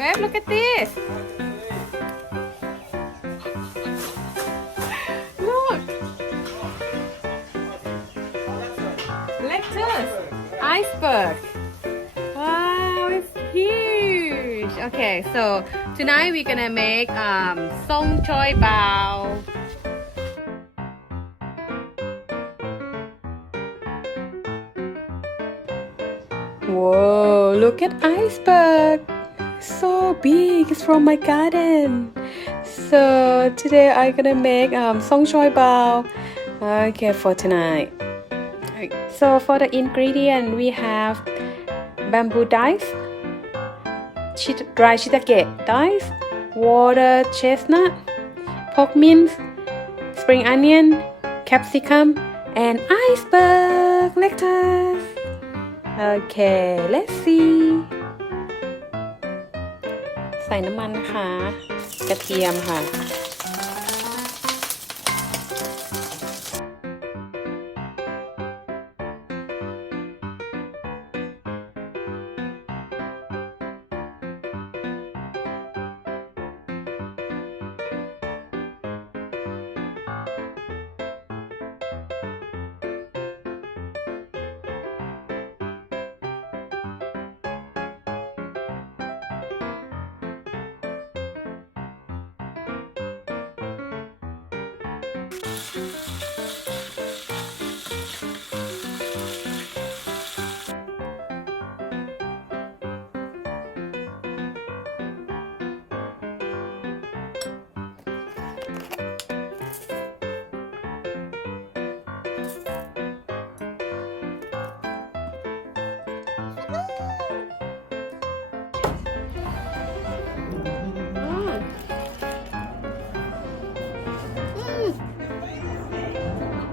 Babe, look at this. Look. Lettuce. Iceberg. Wow, it's huge. Okay, so tonight we're gonna make Soy Choy Bow. Whoa, look at iceberg. So big. It's from my garden. So today I'm gonna make Soy Choy Bow. Okay, for tonight. So for the ingredient we have bamboo dice, dry shiitake dice, water chestnut, pork mince, spring onion, capsicum, and iceberg lettuce. Okay, let's see. ใส่น้ำมันนะคะกระเทียมค่ะ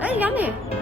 Ê, gắn nè.